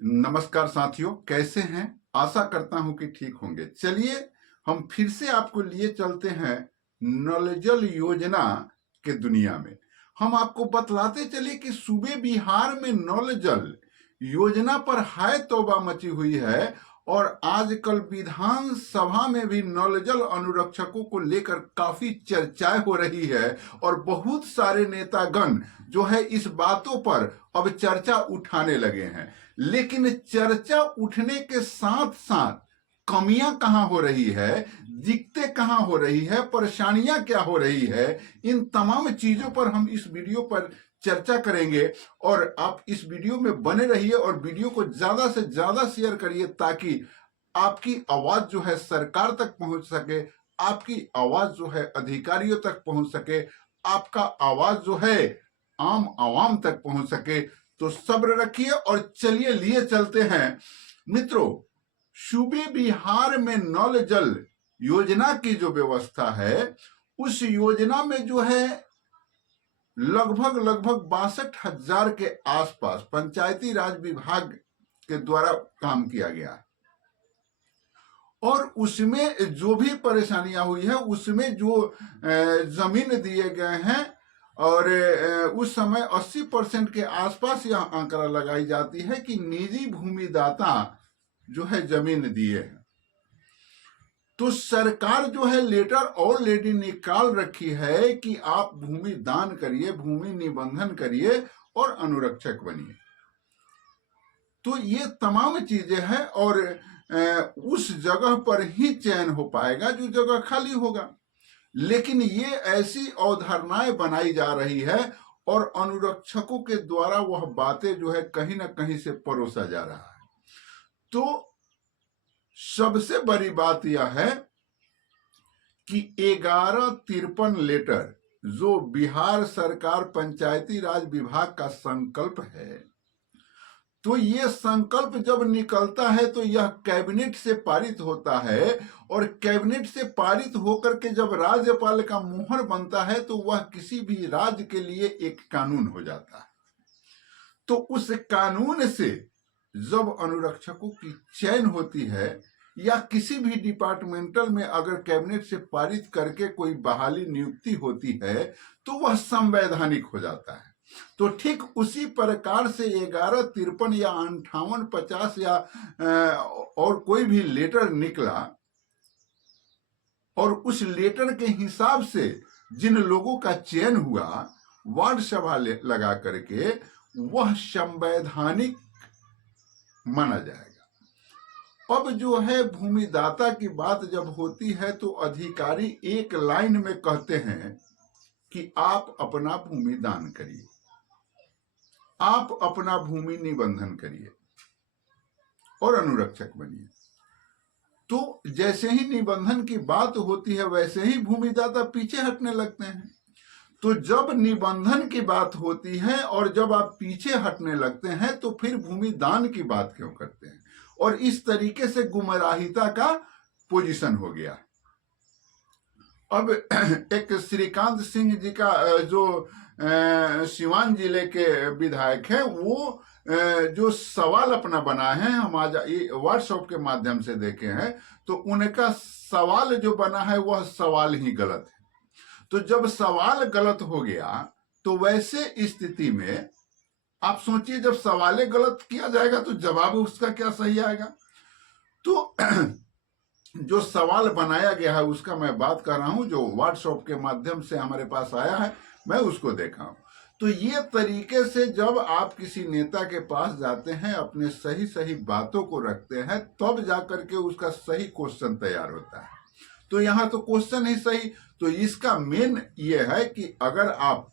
नमस्कार साथियों, कैसे हैं? आशा करता हूं कि ठीक होंगे। चलिए हम फिर से आपको लिए चलते हैं नल जल योजना के दुनिया में। हम आपको बतलाते चले कि सूबे बिहार में नल जल योजना पर हाय तौबा मची हुई है और आजकल विधानसभा में भी नल जल अनुरक्षकों को लेकर काफी चर्चाएं हो रही है और बहुत सारे नेतागण जो है इस बातों पर अब चर्चा उठाने लगे हैं। लेकिन चर्चा उठने के साथ साथ कमियां कहां हो रही है, दिक्कतें कहां हो रही है, परेशानियां क्या हो रही है, इन तमाम चीजों पर हम इस वीडियो पर चर्चा करेंगे। और आप इस वीडियो में बने रहिए और वीडियो को ज्यादा से ज्यादा शेयर करिए ताकि आपकी आवाज जो है सरकार तक पहुंच सके, आपकी आवाज जो है अधिकारियों तक पहुंच सके, आपका आवाज जो है आम आवाम तक पहुंच सके। तो सब्र रखिए और चलिए लिए चलते हैं मित्रों। सूबे बिहार में नल जल योजना की जो व्यवस्था है, उस योजना में जो है लगभग 62,000 के आसपास पंचायती राज विभाग के द्वारा काम किया गया है। और उसमें जो भी परेशानियां हुई है, उसमें जो जमीन दिए गए हैं और उस समय 80% के आसपास यह आंकड़ा लगाई जाती है कि निजी भूमिदाता जो है जमीन दिए हैं। तो सरकार जो है लेटर ऑलरेडी निकाल रखी है कि आप भूमि दान करिए, भूमि निबंधन करिए और अनुरक्षक बनिए। तो ये तमाम चीजें हैं और उस जगह पर ही चयन हो पाएगा जो जगह खाली होगा। लेकिन ये ऐसी अवधारणाएं बनाई जा रही है और अनुरक्षकों के द्वारा वह बातें जो है कहीं ना कहीं से परोसा जा रहा है। तो सबसे बड़ी बात यह है कि 1153 लेटर जो बिहार सरकार पंचायती राज विभाग का संकल्प है, तो ये संकल्प जब निकलता है तो यह कैबिनेट से पारित होता है और कैबिनेट से पारित होकर के जब राज्यपाल का मुहर बनता है तो वह किसी भी राज्य के लिए एक कानून हो जाता है। तो उस कानून से जब अनुरक्षकों की चयन होती है या किसी भी डिपार्टमेंटल में अगर कैबिनेट से पारित करके कोई बहाली नियुक्ति होती है तो वह संवैधानिक हो जाता है। तो ठीक उसी प्रकार से 1153 या 5850 या और कोई भी लेटर निकला और उस लेटर के हिसाब से जिन लोगों का चयन हुआ वार्ड सभा लगा करके वह संवैधानिक माना जाएगा। अब जो है भूमिदाता की बात जब होती है तो अधिकारी एक लाइन में कहते हैं कि आप अपना भूमि दान करिए, आप अपना भूमि निबंधन करिए और अनुरक्षक बनिए। तो जैसे ही निबंधन की बात होती है वैसे ही भूमिदाता पीछे हटने लगते हैं। तो जब निबंधन की बात होती है और जब आप पीछे हटने लगते हैं तो फिर भूमि दान की बात क्यों करते हैं? और इस तरीके से गुमराहिता का पोजीशन हो गया। अब एक श्रीकांत सिंह जी का जो सिवान जिले के विधायक है, वो जो सवाल अपना बनाए हैं, हम आज व्हाट्सएप के माध्यम से देखे हैं, तो उनका सवाल जो बना है वह सवाल ही गलत है। तो जब सवाल गलत हो गया तो वैसे स्थिति में आप सोचिए, जब सवाल गलत किया जाएगा तो जवाब उसका क्या सही आएगा? तो जो सवाल बनाया गया है उसका मैं बात कर रहा हूं, जो व्हाट्सएप के माध्यम से हमारे पास आया है, मैं उसको देखा हूं। तो ये तरीके से जब आप किसी नेता के पास जाते हैं, अपने सही सही बातों को रखते हैं, तब जाकर के उसका सही क्वेश्चन तैयार होता है। तो यहाँ तो क्वेश्चन ही सही। तो इसका मेन ये है कि अगर आप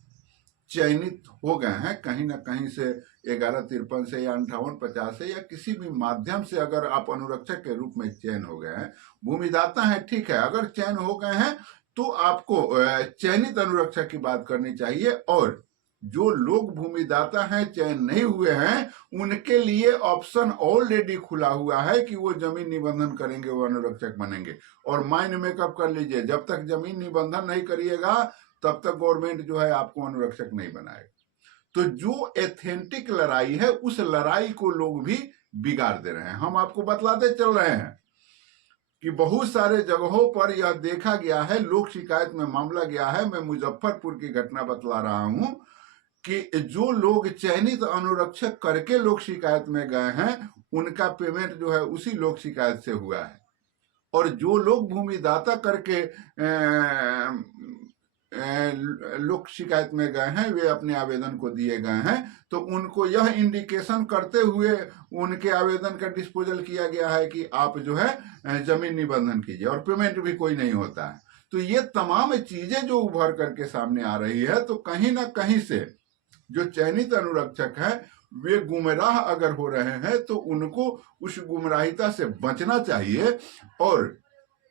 चयनित हो गए हैं कहीं ना कहीं से 1153 से या 5850 से या किसी भी माध्यम से, अगर आप अनुरक्षक के रूप में चयन हो गए हैं, भूमिदाता है, ठीक है, अगर चयन हो गए हैं तो आपको चयनित अनुरक्षक की बात करनी चाहिए। और जो लोग भूमिदाता हैं, चयन नहीं हुए हैं, उनके लिए ऑप्शन ऑलरेडी खुला हुआ है कि वो जमीन निबंधन करेंगे, वो अनुरक्षक बनेंगे। और माइंड मेकअप कर लीजिए, जब तक जमीन निबंधन नहीं करिएगा तब तक गवर्नमेंट जो है आपको अनुरक्षक नहीं बनाएगा। तो जो एथेंटिक लड़ाई है उस लड़ाई को लोग भी बिगाड़ दे रहे हैं। हम आपको बतलाते चल रहे हैं कि बहुत सारे जगहों पर यह देखा गया है, लोक शिकायत में मामला गया है। मैं मुजफ्फरपुर की घटना बतला रहा हूं कि जो लोग चयनित अनुरक्षक करके लोक शिकायत में गए हैं, उनका पेमेंट जो है उसी लोक शिकायत से हुआ है। और जो लोग भूमिदाता करके लोक शिकायत में गए हैं, वे अपने आवेदन को दिए गए हैं, तो उनको यह इंडिकेशन करते हुए उनके आवेदन का डिस्पोजल किया गया है कि आप जो है जमीन निबंधन कीजिए, और पेमेंट भी कोई नहीं होता है। तो ये तमाम चीजें जो उभर करके सामने आ रही है, तो कहीं ना कहीं से जो चयनित अनुरक्षक है वे गुमराह अगर हो रहे हैं, तो उनको उस गुमराहिता से बचना चाहिए। और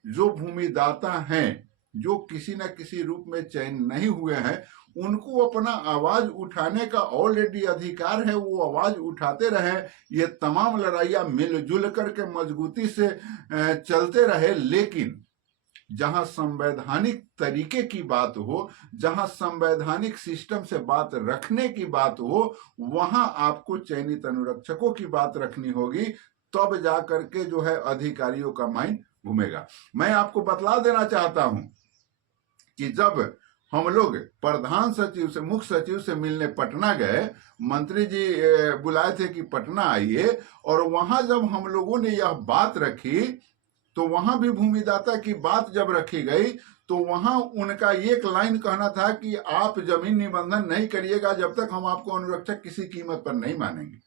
जो भूमिदाता हैं, जो किसी न किसी रूप में चयन नहीं हुए हैं, उनको अपना आवाज उठाने का ऑलरेडी अधिकार है, वो आवाज उठाते रहे। ये तमाम लड़ाइयां मिलजुल करके मजबूती से चलते रहे। लेकिन जहां संवैधानिक तरीके की बात हो, जहां संवैधानिक सिस्टम से बात रखने की बात हो, वहां आपको चयनित अनुरक्षकों की बात रखनी होगी। तब जाकर के जो है अधिकारियों का माइंड घूमेगा। मैं आपको बतला देना चाहता हूं कि जब हम लोग प्रधान सचिव से, मुख्य सचिव से मिलने पटना गए, मंत्री जी बुलाए थे कि पटना आइए, और वहां जब हम लोगों ने यह बात रखी, तो वहां भी भूमिदाता की बात जब रखी गई, तो वहां उनका एक लाइन कहना था कि आप जमीन निबंधन नहीं करिएगा जब तक हम आपको अनुरक्षक किसी कीमत पर नहीं मानेंगे।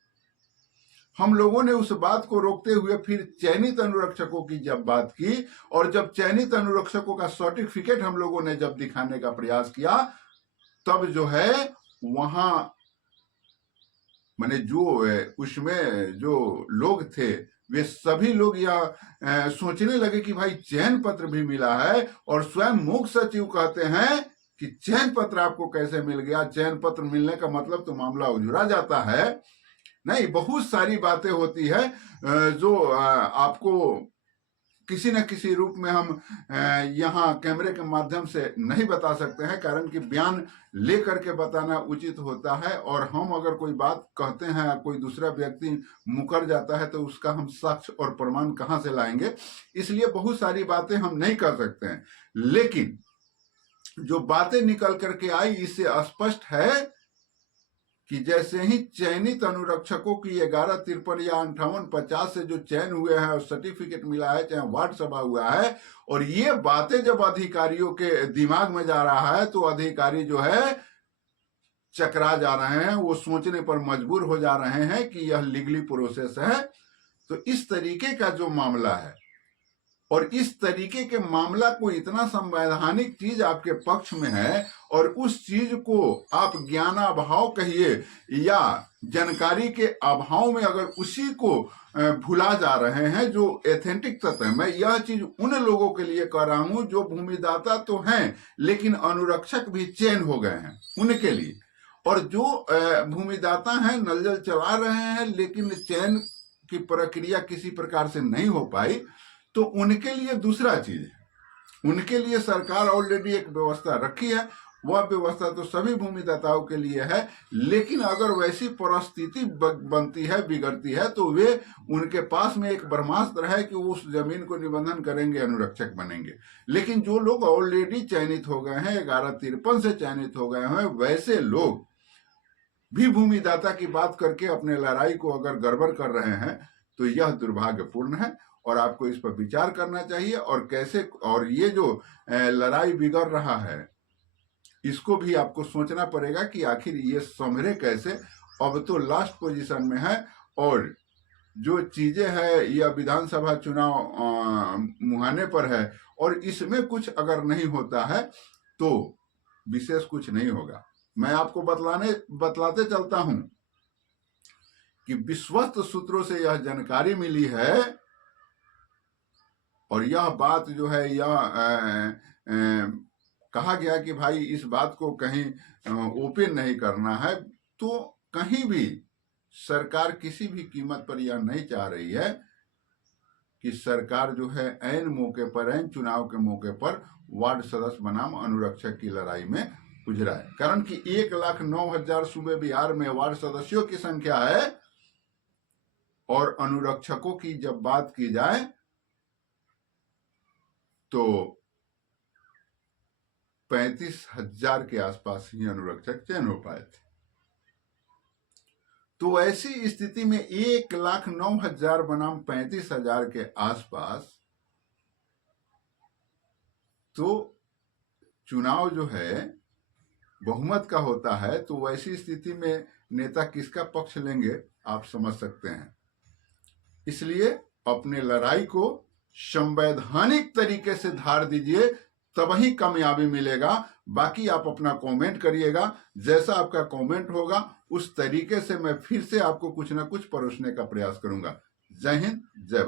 हम लोगों ने उस बात को रोकते हुए फिर चयनित अनुरक्षकों की जब बात की, और जब चयनित अनुरक्षकों का सर्टिफिकेट हम लोगों ने जब दिखाने का प्रयास किया, तब जो है वहां माने जो उसमें जो लोग थे, वे सभी लोग यह सोचने लगे कि भाई चयन पत्र भी मिला है। और स्वयं मुख्य सचिव कहते हैं कि चयन पत्र आपको कैसे मिल गया? चयन पत्र मिलने का मतलब तो मामला उजड़ा जाता है। नहीं, बहुत सारी बातें होती है जो आपको किसी न किसी रूप में हम यहाँ कैमरे के माध्यम से नहीं बता सकते हैं, कारण कि बयान लेकर के बताना उचित होता है। और हम अगर कोई बात कहते हैं, कोई दूसरा व्यक्ति मुकर जाता है, तो उसका हम साक्ष्य और प्रमाण कहाँ से लाएंगे? इसलिए बहुत सारी बातें हम नहीं कर सकते हैं। लेकिन जो बातें निकल करके आई, इससे स्पष्ट है कि जैसे ही चयनित अनुरक्षकों की 1153 या 5850 से जो चयन हुए हैं और सर्टिफिकेट मिला है, चाहे वार्ड सभा हुआ है, और ये बातें जब अधिकारियों के दिमाग में जा रहा है, तो अधिकारी जो है चकरा जा रहे हैं, वो सोचने पर मजबूर हो जा रहे हैं कि यह लीगली प्रोसेस है। तो इस तरीके का जो मामला है, और इस तरीके के मामला को इतना संवैधानिक चीज आपके पक्ष में है, और उस चीज को आप ज्ञानाभाव कहिए या जानकारी के अभाव में अगर उसी को भुला जा रहे हैं, जो एथेंटिक तत्व है। मैं यह चीज उन लोगों के लिए कह रहा हूं जो भूमिदाता तो हैं, लेकिन अनुरक्षक भी चयन हो गए हैं, उनके लिए। और जो भूमिदाता हैं, नल जल चला रहे हैं, लेकिन चयन की प्रक्रिया किसी प्रकार से नहीं हो पाई, तो उनके लिए दूसरा चीज है। उनके लिए सरकार ऑलरेडी एक व्यवस्था रखी है। वह व्यवस्था तो सभी भूमिदाताओं के लिए है, लेकिन अगर वैसी परिस्थिति बनती है, बिगड़ती है, तो वे उनके पास में एक ब्रह्मास्त्र है कि वो उस जमीन को निबंधन करेंगे, अनुरक्षक बनेंगे। लेकिन जो लोग ऑलरेडी चयनित हो गए हैं, 1153 से चयनित हो गए हैं, वैसे लोग भी भूमिदाता की बात करके अपने लड़ाई को अगर गड़बड़ कर रहे हैं, तो यह दुर्भाग्यपूर्ण है, और आपको इस पर विचार करना चाहिए। और कैसे, और ये जो लड़ाई बिगड़ रहा है, इसको भी आपको सोचना पड़ेगा कि आखिर ये संभरे कैसे। अब तो लास्ट पोजीशन में है, और जो चीजें है यह विधानसभा चुनाव मुहाने पर है, और इसमें कुछ अगर नहीं होता है तो विशेष कुछ नहीं होगा। मैं आपको बतलाते चलता हूं कि विश्वस्त सूत्रों से यह जानकारी मिली है, और यह बात जो है, यह कहा गया कि भाई इस बात को कहीं ओपन नहीं करना है। तो कहीं भी सरकार किसी भी कीमत पर यह नहीं चाह रही है कि सरकार जो है ऐन मौके पर, ऐन चुनाव के मौके पर वार्ड सदस्य बनाम अनुरक्षक की लड़ाई में उजराए। कारण कि 1,09,000 सूबे बिहार में वार्ड सदस्यों की संख्या है, और अनुरक्षकों की जब बात की जाए तो 35,000 के आसपास ही अनुरक्षक चयन हो पाए थे। तो ऐसी स्थिति में 1,09,000 बनाम 35,000 के आसपास तो चुनाव जो है बहुमत का होता है, तो वैसी स्थिति में नेता किसका पक्ष लेंगे आप समझ सकते हैं। इसलिए अपने लड़ाई को संवैधानिक तरीके से धार दीजिए, तभी कामयाबी मिलेगा। बाकी आप अपना कमेंट करिएगा, जैसा आपका कमेंट होगा उस तरीके से मैं फिर से आपको कुछ ना कुछ परोसने का प्रयास करूंगा। जय हिंद, जय भारत।